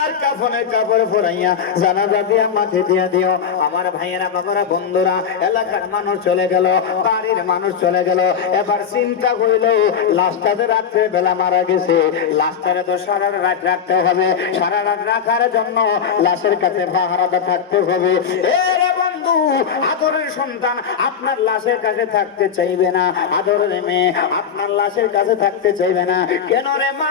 কাফনের কাপড় পরাইয়া জানাজা দিয়া মাঠে দিয়া দিও। আমার ভাইয়েরা বাবারা বন্ধুরা, এলাকার মানুষ চলে গেল, বাড়ির মানুষ চলে গেল। এবার চিন্তা হইল লাশটাতে রাত্রে বেলা মারা গেছে, লাশটারে তো সারা রাত রাখতে হবে। সারা রাত রাখার জন্য লাশের কাছে পাহারাদা থাকতে হবে। এরে বন্ধু, আদরের সন্তান আপনার লাশের কাছে থাকতে চাইবে না, আদরের মেয়ে আপনার লাশের কাছে থাকতে চাইবে না। কেন রে মা,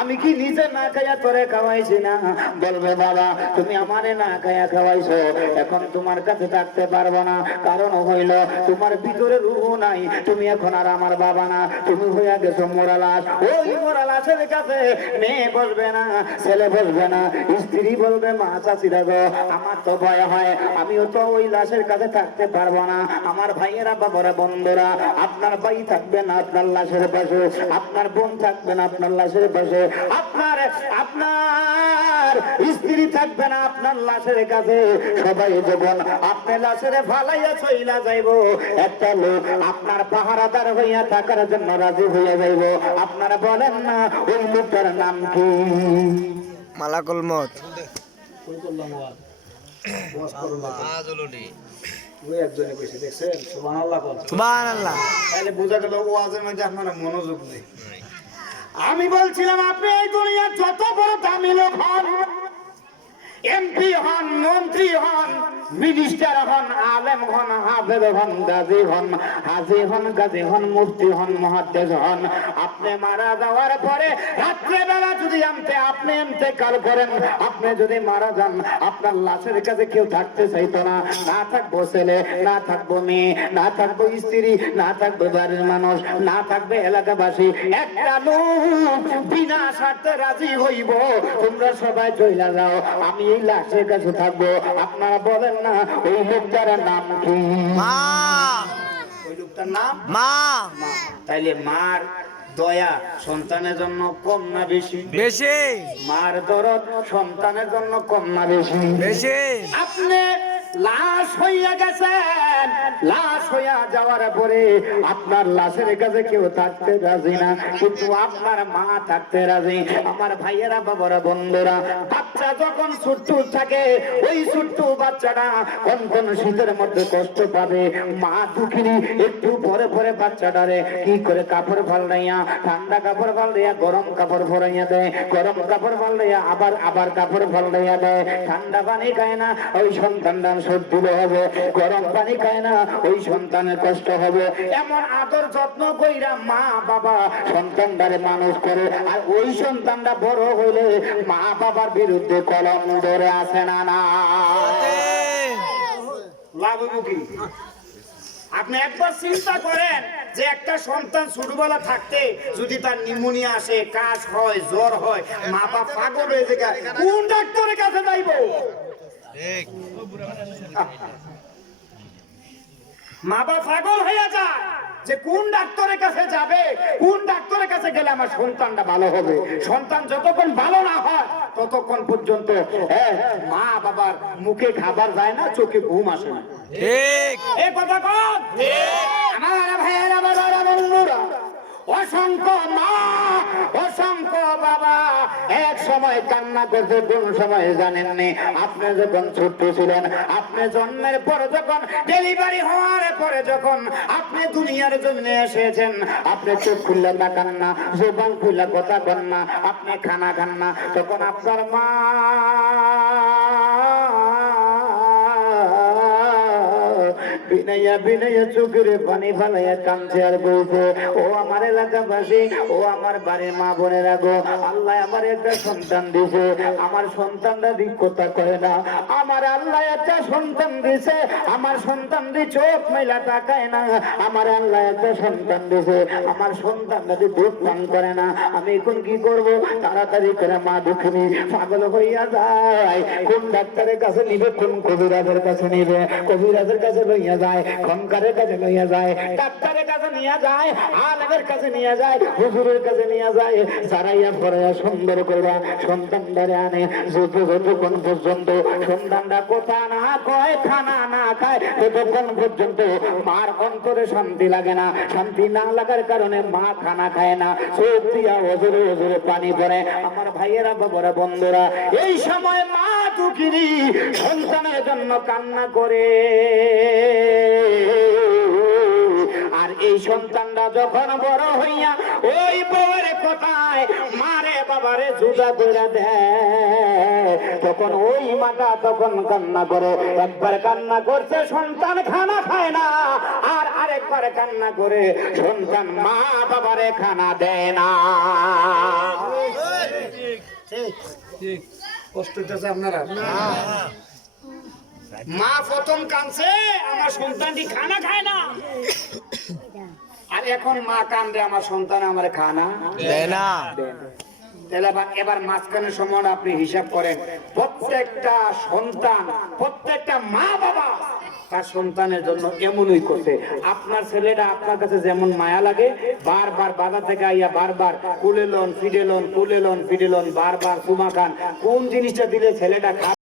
আমি কি নিজে না খাইয়া তোরে খাওয়াইছি না? বলবে বাবা তুমি আমারে না খাইয়া খাওয়াইছো, এখন তোমার কাছে থাকতে পারবো না। কারণ হইল তোমার ভিতরে রূহ নাই, তুমি এখন আর আমার বাবা না, তুমি হইয়া গেছো মরা লাশ। ওই মরা লাশের কাছে মেয়ে বসবে না, ছেলে বসবে না, স্ত্রী বলবে মা চাচিরা গো আমার তো ভয় হয়, আমিও তো ওই লাশের কাছে থাকতে পারবো না। আমার ভাইয়েরা বাবারা বন্ধুরা, আপনার ভাই থাকবে না আপনার লাশের পাশে, আপনার বোন থাকবে না আপনার লাশের পাশে, আপনার স্ত্রী থাকবে না আপনার লাশের কাছে। সবাই যখন আপনার লাশের ফালাইয়া চইলা যাইব, একটা লোক আপনার পাহারাদার হইয়া থাকার জন্য রাজি হইয়া যাইব। আপনারা বলেন না ওই লোকটার নাম কি? মালাকুল মত। আমি বলছিলাম আপনি এই দুনিয়ার যত বড় দামি লোক হন, এমপি হন, মন্ত্রী হন, মিনিস্টার হন, আলেম হন, হাফেজ হন, গাজী হন, হাজী হন, গাজী হন, মুফতি হন, মুহাদ্দিস হন, আপনি মারা যাওয়ার পরে রাত্রে বেলা যদি আপনি ইন্তেকাল করেন, আপনি যদি মারা যান, আপনার লাশের কাছে কেউ থাকতে চাইতো না। না থাকবো ছেলে, না থাকবো মেয়ে, না থাকবো স্ত্রী, না থাকবো বাড়ির মানুষ, না থাকবে এলাকাবাসী। একটা লোক বিনা স্বার্থে রাজি হইব তোমরা সবাই চইলা যাও, আমি এই লাশের কাছে থাকবো। আপনারা বলেন না ওই লোকটার নাম কি? মা। ওই লোকটার নাম মা। তাইলে মার দয়া সন্তানের জন্য কম না বেশি? বেশি। মার দরদ সন্তানের জন্য কম না বেশি? বেশি। আপনি লাশ হইয়া গেছেন, লাশ হইয়া যাওয়ার পরে আপনার লাশের কাছে কেউ থাকতে রাজি না, কিন্তু আপনার মা থাকতে রাজি। আমার ভাইয়েরা বাবারা বন্ধুরা, বাচ্চা যখন ছোট্ট থাকে, ওই ছোট্ট বাচ্চাটা কোন কোন শীতের মধ্যে কষ্ট পাবে, মা দুঃখিনী একটু পরে পরে বাচ্চাটারে কি করে কাপড় ফালাইয়া, ঠান্ডা কাপড় ফালাইয়া গরম কাপড় ফরাইয়া দেয়, গরম কাপড় ফালাইয়া আবার কাপড় ফালাইয়া দেয়। ঠান্ডা পানি খায় না, ওই সন্তানটা সর্দি হবে, গরম পানি খায় না, ওই সন্তানের কষ্ট হবে। এমন আদর যত্ন কইরা মা বাবা সন্তানটারে মানুষ করে, আর ওই সন্তানটা বড় হইলে মা বাবার বিরুদ্ধে কলম ধরে আসে না। না লাভ কি? আপনি একবার চিন্তা করেন যে একটা সন্তান ছোটবেলা থাকতে যদি তার নিউমোনিয়া আসে, কাশ হয়, জ্বর হয়, মা বাবা পাগল হয়ে যায়, কোন ডাক্তারের কাছে যাইব? মা বাবা পাগল হয়ে যায় যে কোন ডাক্তারের কাছে যাবে, কোন ডাক্তারের কাছে গেলে আমার সন্তানটা ভালো হবে। সন্তান যতক্ষণ ভালো না হয় ততক্ষণ পর্যন্ত মা বাবার মুখে খাবার যায় না, চোখে ঘুম আসে না। ঠিক এই কথা কন। আমার ভাইয়েরা বাবারা বন্ধুরা, অসংখ্য মা, অসংখ্য বাবা এক সময় কান্না করতে, কোন সময় জানেননি? আপনি যখন ছোট্ট ছিলেন, আপনি জন্মের পরে, যখন ডেলিভারি হওয়ার পরে, যখন আপনি দুনিয়ার জন্য এসেছেন, আপনি চোখ খুললে তাকান না, জবান খুললে কথা কন না, আপনি খানা খান না, তখন আপনার মা বিনাইয়া বিনাইয়া চোখের পানি ফালাইয়া কাঁদছে আর বলছে, ও আমার এলাকাবাসী, ও আমার বাড়ির মা বোনেরা গো, আল্লাহ আমার একটা সন্তান দিছে, আমার সন্তানরা দিকতা করে না, আমার আল্লাহ একটা সন্তান দিছে, আমার সন্তান দিয়ে চোখ মেলা তাকায় না, আমার আল্লাহ একটা সন্তান দিছে, আমার সন্তানরা দিয়ে দুধ পান করে না, আমি এখন কি করব? তাড়াতাড়ি করে মা দুঃখিনী পাগল হইয়া যায়, কোন ডাক্তারের কাছে নিবে, কোন কবিরাজের কাছে নিবে, কবিরাজের কাছে লইয়া যায়, যায়, খনকারের কাছে লইয়া যায়, ডাক্তারের কাছে নিয়ে যায়, আলেমের কাছে নিয়ে যায়, হুজুরের কাছে নিয়ে যায়, সারাইয়া ফরাইয়া সুন্দর করে সন্তানদারে আনে। যতক্ষণ পর্যন্ত সন্তানরা কথা না কয়, খানা না খায়, ততক্ষণ পর্যন্ত মার অন্তরে শান্তি লাগে না। শান্তি না লাগার কারণে মা খানা খায় না, চোখ দিয়া অজরে অজরে পানি পড়ে। আমার ভাইয়েরা, বাবারা, বন্ধুরা, এই সময় মা দুঃখিনী সন্তানের জন্য কান্না করে। আর এই সন্তানরা যখন বড় হইয়া ওই বউয়ের কথায় মারে বাবারে জুদা করে দেয়, তখন ওই মাটা তখন কান্না করে। একবার কান্না করছে সন্তান খানা খায় না, আর আরেকবার কান্না করে সন্তান মা বাবারে খানা দেয় না। কষ্ট হইতেছে আপনারা? মা প্রথম কাঁদছে আমার সন্তানটি খানা খায় না, আর এখন মা কান্দে আমার সন্তান আমার খানা দেয় না। তাহলে এবার মাঝখানের সময় আপনি হিসাব করেন, প্রত্যেকটা সন্তান, প্রত্যেকটা মা বাবা তার সন্তানের জন্য এমনই করছে। আপনার ছেলেটা আপনার কাছে যেমন মায়া লাগে, বারবার বাজার থেকে আইয়া বারবার কুলে লন ফিডে লন, কুলে লন ফিডে লন, বারবার চুমা খান, কোন জিনিসটা দিলে ছেলেটা